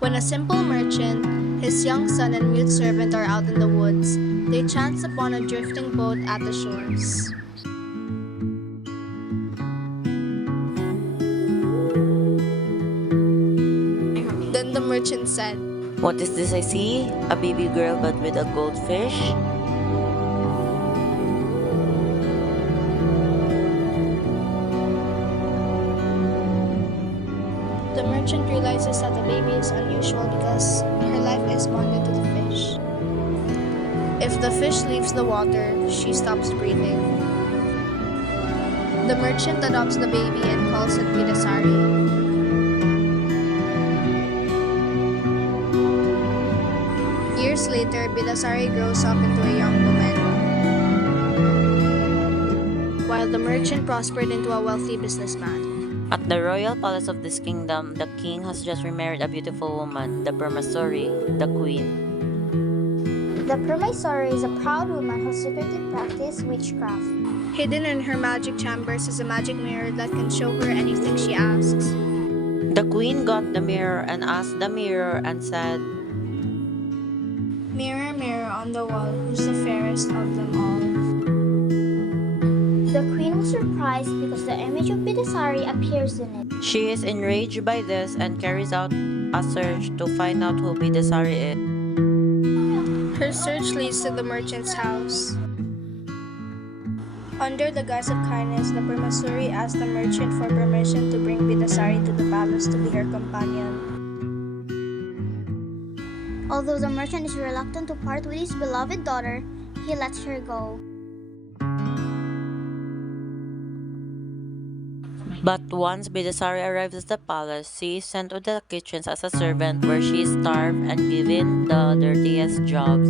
When a simple merchant, his young son and mute servant are out in the woods, they chance upon a drifting boat at the shores. Then the merchant said, "What is this I see? A baby girl but with a goldfish?" The merchant realizes that the baby is unusual because her life is bonded to the fish. If the fish leaves the water, she stops breathing. The merchant adopts the baby and calls it Bidasari. Years later, Bidasari grows up into a young woman, while the merchant prospered into a wealthy businessman. At the royal palace of this kingdom, the king has just remarried a beautiful woman, the Permaisuri, the queen. The Permaisuri is a proud woman who secretly practices witchcraft. Hidden in her magic chambers is a magic mirror that can show her anything she asks. The queen got the mirror and asked the mirror and said, Mirror, mirror on the wall, who's the fairest of them all? The queen was surprised because the image of Bidasari appears in it. She is enraged by this and carries out a search to find out who Bidasari is. Her search leads to the merchant's house. Under the guise of kindness, the Permaisuri asked the merchant for permission to bring Bidasari to the palace to be her companion. Although the merchant is reluctant to part with his beloved daughter, he lets her go. But once Bidasari arrives at the palace, she is sent to the kitchens as a servant where she is starved and given the dirtiest jobs.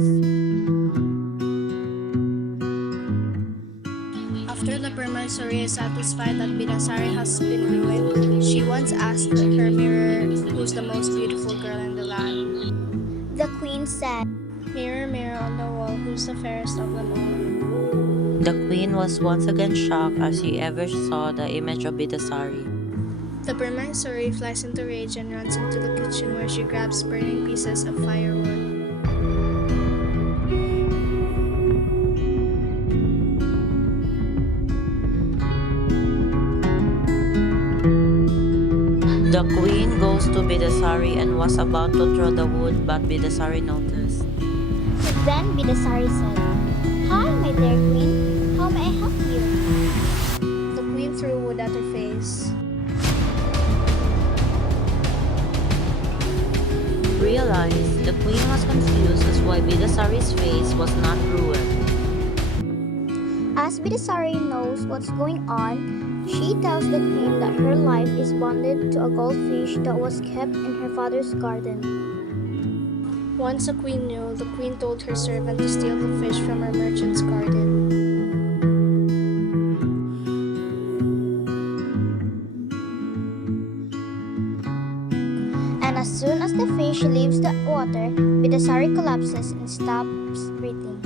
After the Permaisuri is satisfied that Bidasari has been ruined, she once asked her mirror who's the most beautiful girl in the land. The queen said, Mirror, mirror on the wall, who's the fairest of them all? The queen was once again shocked as she ever saw the image of Bidasari. The Permaisuri flies into rage and runs into the kitchen where she grabs burning pieces of firewood. The queen goes to Bidasari and was about to throw the wood, but Bidasari noticed. Then Bidasari said, Hi, my dear queen. How may I help you? The queen threw wood at her face. Realized, the queen was confused as why Bidasari's face was not ruined. As Bidasari knows what's going on, she tells the queen that her life is bonded to a goldfish that was kept in her father's garden. Once the queen knew, the queen told her servant to steal the fish from her merchant's garden. And as soon as the fish leaves the water, Bidasari collapses and stops breathing.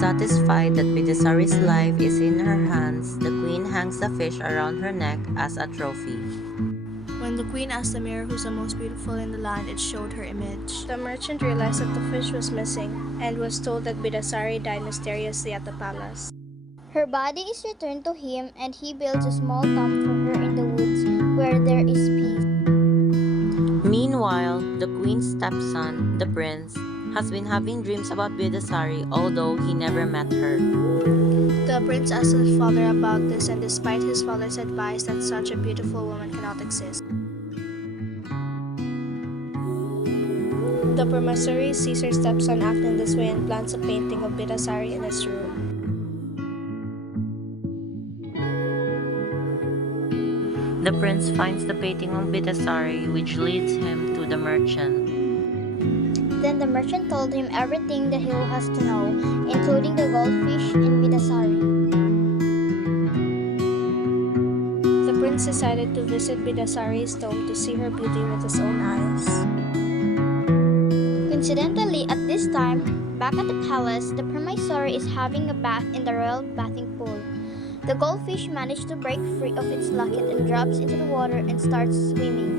Satisfied that Bidasari's life is in her hands, the queen hangs the fish around her neck as a trophy. When the queen asked the mirror who's the most beautiful in the land, it showed her image. The merchant realized that the fish was missing and was told that Bidasari died mysteriously at the palace. Her body is returned to him and he builds a small tomb for her in the woods where there is peace. Meanwhile, the queen's stepson, the prince, has been having dreams about Bidasari although he never met her. The prince asked his father about this, and despite his father's advice that such a beautiful woman cannot exist, the Permaisuri sees her stepson acting this way and plants a painting of Bidasari in his room. The prince finds the painting of Bidasari, which leads him to the merchant. Then the merchant told him everything that he has to know, including the goldfish and Bidasari. prince decided to visit Bidasari's tomb to see her beauty with his own eyes. Coincidentally, at this time, back at the palace, the Permaisuri is having a bath in the royal bathing pool. The goldfish managed to break free of its locket and drops into the water and starts swimming.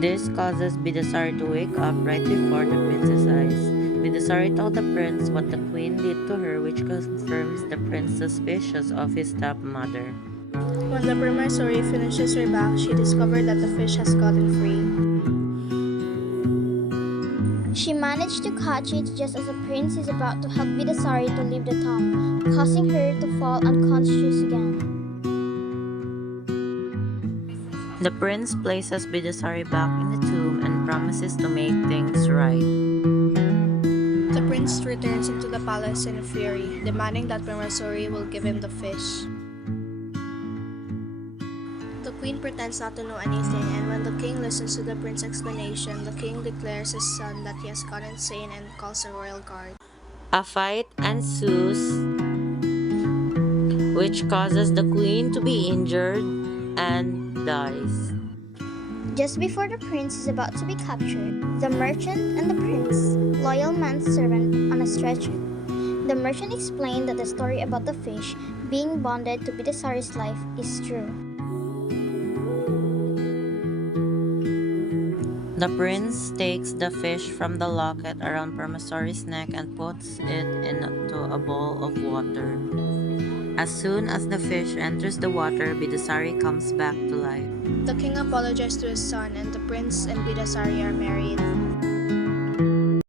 This causes Bidasari to wake up right before the prince's eyes. Bidasari told the prince what the queen did to her, which confirms the prince suspicious of his stepmother. When the Permaisuri finishes her bath, she discovered that the fish has gotten free. She managed to catch it just as the prince is about to help Bidasari to leave the tomb, causing her to fall unconscious again. The prince places Bidasari back in the tomb and promises to make things right. The prince returns into the palace in a fury, demanding that Permaisuri will give him the fish. The queen pretends not to know anything, and when the king listens to the prince's explanation, the king declares his son that he has gone insane and calls a royal guard. A fight ensues, which causes the queen to be injured and dies. Just before the prince is about to be captured, the merchant and the prince, loyal manservant on a stretcher. The merchant explained that the story about the fish being bonded to Bidasari's life is true. The prince takes the fish from the locket around Permaisuri's neck and puts it into a bowl of water. As soon as the fish enters the water, Bidasari comes back to life. The king apologized to his son, and the prince and Bidasari are married.